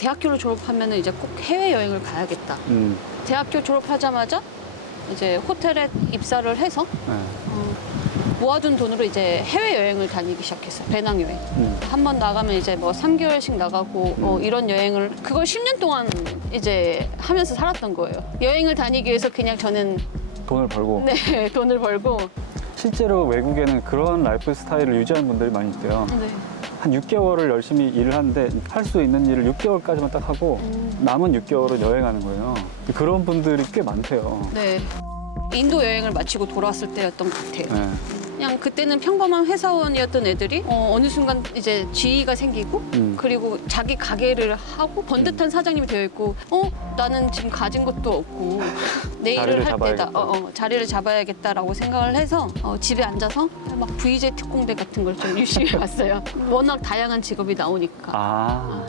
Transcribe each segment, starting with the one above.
대학교를 졸업하면 이제 꼭 해외여행을 가야겠다. 음. 대학교 졸업하자마자 이제 호텔에 입사를 해서 네. 어, 모아둔 돈으로 이제 해외여행을 다니기 시작했어요. 배낭여행. 음. 한번 나가면 이제 뭐 3개월씩 나가고 어, 이런 여행을 그걸 10년 동안 이제 하면서 살았던 거예요. 여행을 다니기 위해서 그냥 저는 돈을 벌고 네, 돈을 벌고 실제로 외국에는 그런 라이프 스타일을 유지하는 분들이 많이 있대요. 네. 한 6개월을 열심히 일을 하는데 할 수 있는 일을 6개월까지만 딱 하고 음. 남은 6개월은 여행하는 거예요. 그런 분들이 꽤 많대요. 네. 인도 여행을 마치고 돌아왔을 때였던 것 같아요. 네. 그냥 그때는 평범한 회사원이었던 애들이 어, 느 순간 이제 지위가 생기고 음. 그리고 자기 가게를 하고 번듯한 사장님이 되어 있고 어 나는 지금 가진 것도 없고 내 자리를 일을 할 때다 잡아야겠다. 어, 어, 자리를 잡아야겠다라고 생각을 해서 어, 집에 앉아서 막 VJ 특공대 같은 걸 좀 유심히 봤어요. 워낙 다양한 직업이 나오니까. 아.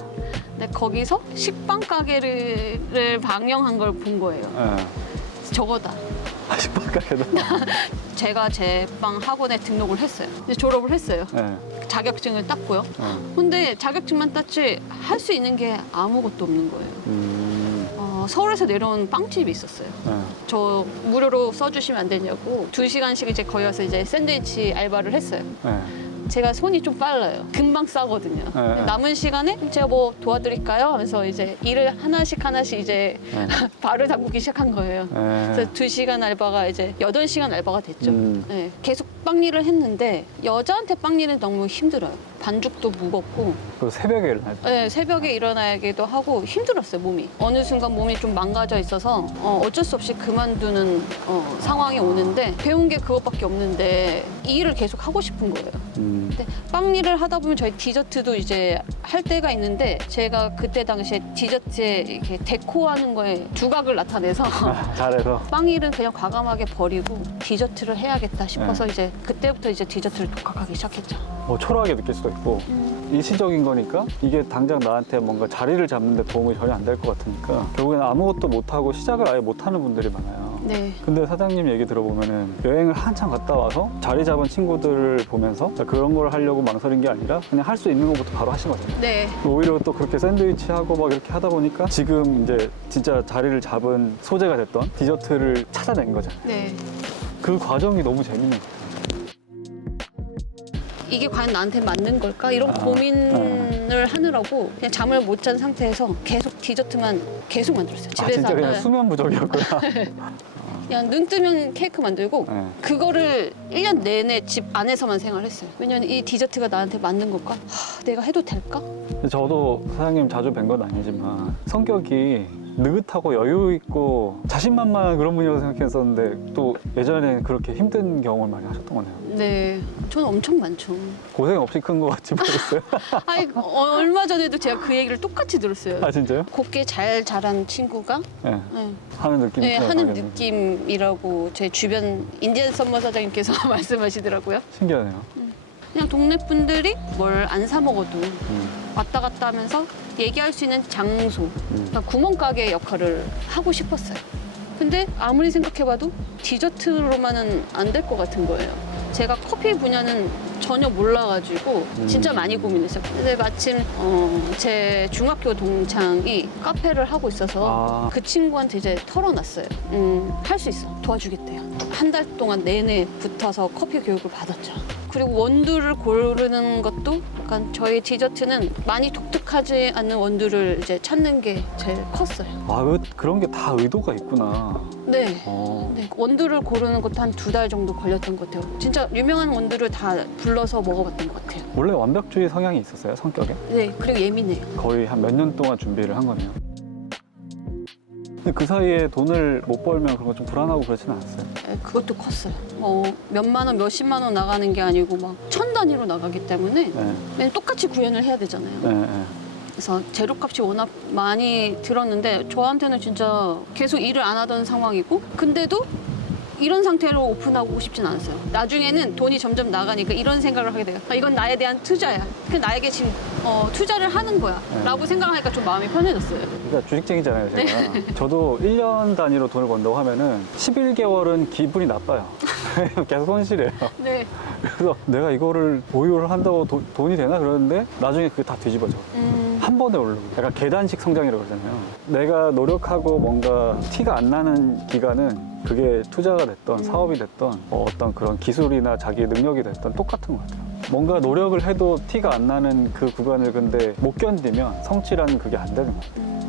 근데 거기서 식빵 가게를 방영한 걸 본 거예요. 네. 저거다. 아, 식빵가게도. 제가 제 빵 학원에 등록을 했어요. 이제 졸업을 했어요. 네. 자격증을 땄고요. 어. 근데 자격증만 땄지 할 수 있는 게 아무것도 없는 거예요. 음. 어, 서울에서 내려온 빵집이 있었어요. 네. 저 무료로 써주시면 안 되냐고 두 시간씩 이제 거기 와서 이제 샌드위치 알바를 했어요. 네. 제가 손이 좀 빨라요. 금방 싸거든요. 네. 남은 시간에 제가 뭐 도와드릴까요? 하면서 이제 일을 하나씩 하나씩 이제 네. 발을 담그기 시작한 거예요. 네. 그래서 두 시간 알바가 이제 여덟 시간 알바가 됐죠. 음. 네, 계속 빵 일을 했는데 여자한테 빵 일은 너무 힘들어요. 반죽도 무겁고 그 새벽에 일어나죠. 네, 새벽에 일어나기도 하고 힘들었어요 몸이 어느 순간 몸이 좀 망가져 있어서 어, 어쩔 수 없이 그만두는 어, 상황이 오는데 배운 게 그것밖에 없는데 이 일을 계속 하고 싶은 거예요 음. 근데 빵 일을 하다 보면 저희 디저트도 이제 할 때가 있는데 제가 그때 당시에 디저트에 이렇게 데코하는 거에 두각을 나타내서 아, 잘해서. 빵 일은 그냥 과감하게 버리고 디저트를 해야겠다 싶어서 네. 이제 그때부터 이제 디저트를 독학하기 시작했죠 뭐 초라하게 느낄 수도 있고 음. 일시적인 거니까 이게 당장 나한테 뭔가 자리를 잡는 데 도움이 전혀 안 될 것 같으니까 결국에는 아무것도 못하고 시작을 아예 못하는 분들이 많아요. 네. 근데 사장님 얘기 들어보면은 여행을 한참 갔다 와서 자리 잡은 친구들을 보면서 그런 걸 하려고 망설인 게 아니라 그냥 할 수 있는 것부터 바로 하신 거잖아요. 네. 오히려 또 그렇게 샌드위치 하고 막 이렇게 하다 보니까 지금 이제 진짜 자리를 잡은 소재가 됐던 디저트를 찾아낸 거잖아요. 네. 그 과정이 너무 재밌는 거예요. 이게 과연 나한테 맞는 걸까? 이런 아, 고민을 하느라고 그냥 잠을 못 잔 상태에서 계속 디저트만 계속 만들었어요. 아 집에서 진짜 그냥 네. 수면 부족이었구나. 그냥 눈 뜨면 케이크 만들고 네. 그거를 1년 내내 집 안에서만 생활했어요. 왜냐면 이 디저트가 나한테 맞는 걸까? 하, 내가 해도 될까? 근데 저도 사장님 자주 뵌 건 아니지만 성격이 느긋하고 여유 있고 자신만만한 그런 분이라고 생각했었는데 또 예전에 그렇게 힘든 경험을 많이 하셨던 거네요. 네. 저는 엄청 많죠. 고생 없이 큰 것 같지 모르겠어요. 아니, 어, 얼마 전에도 제가 그 얘기를 똑같이 들었어요. 아 진짜요? 곱게 잘 자란 친구가 네. 네, 하는 느낌이 네, 좀 하는. 느낌이라고 제 주변 인디안 썸머 사장님께서 말씀하시더라고요. 신기하네요. 그냥 동네 분들이 뭘 안 사 먹어도 음. 왔다 갔다 하면서 얘기할 수 있는 장소, 음. 그러니까 구멍가게 역할을 하고 싶었어요. 근데 아무리 생각해봐도 디저트로만은 안 될 것 같은 거예요. 제가 커피 분야는 전혀 몰라가지고 진짜 음. 많이 고민했어요. 근데 마침 어, 제 중학교 동창이 카페를 하고 있어서 아. 그 친구한테 이제 털어놨어요. 음, 할 수 있어. 도와주겠대요. 한 달 동안 내내 붙어서 커피 교육을 받았죠. 그리고 원두를 고르는 것도 약간 저희 디저트는 많이 독특하지 않은 원두를 이제 찾는 게 제일 컸어요. 아 그, 그런 게 다 의도가 있구나. 네. 어. 네, 원두를 고르는 것도 한 두 달 정도 걸렸던 것 같아요. 진짜 유명한 원두를 다 불러서 먹어봤던 것 같아요. 원래 완벽주의 성향이 있었어요 성격에? 네, 그리고 예민해요. 거의 한 몇 년 동안 준비를 한 거네요. 근데 그 사이에 돈을 못 벌면 그런 거 좀 불안하고 그렇지는 않았어요. 네, 그것도 컸어요. 어, 몇만 원, 몇십만 원 나가는 게 아니고 막 천 단위로 나가기 때문에 네, 맨 똑같이 구현을 해야 되잖아요. 네, 네. 그래서 재료값이 워낙 많이 들었는데 저한테는 진짜 계속 일을 안 하던 상황이고 근데도 이런 상태로 오픈하고 싶진 않았어요. 나중에는 돈이 점점 나가니까 이런 생각을 하게 돼요. 아, 이건 나에 대한 투자야. 그 나에게 지금 어, 투자를 하는 거야. 네. 라고 생각하니까 좀 마음이 편해졌어요. 그러니까 주식쟁이잖아요, 제가. 저도 1년 단위로 돈을 번다고 하면은 11개월은 기분이 나빠요. 계속 손실해요. 네. 그래서 내가 이거를 보유를 한다고 도- 돈이 되나 그러는데 나중에 그게 다 뒤집어져. 음, 한 번에 오르고 약간 계단식 성장이라고 그러잖아요. 내가 노력하고 뭔가 티가 안 나는 기간은 그게 투자가 됐던 사업이 됐던 뭐 어떤 그런 기술이나 자기 능력이 됐던 똑같은 것 같아요. 뭔가 노력을 해도 티가 안 나는 그 구간을 근데 못 견디면 성취라는 그게 안 되는 것 같아요.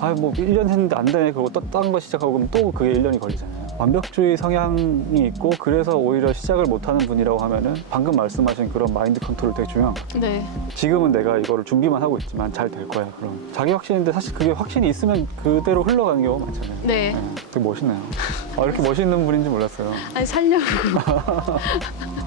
아, 뭐 1년 했는데 안 되네. 그러고 또 다른 거 시작하고 그러면 또 그게 1년이 걸리잖아요. 완벽주의 성향이 있고 그래서 오히려 시작을 못 하는 분이라고 하면은 방금 말씀하신 그런 마인드 컨트롤 되게 중요한 것 같아요. 네. 지금은 내가 이거를 준비만 하고 있지만 잘 될 거야. 그럼 자기 확신인데 사실 그게 확신이 있으면 그대로 흘러가는 경우가 많잖아요. 네. 네, 되게 멋있네요. 아, 이렇게 멋있는 분인지 몰랐어요. 아니 살려고.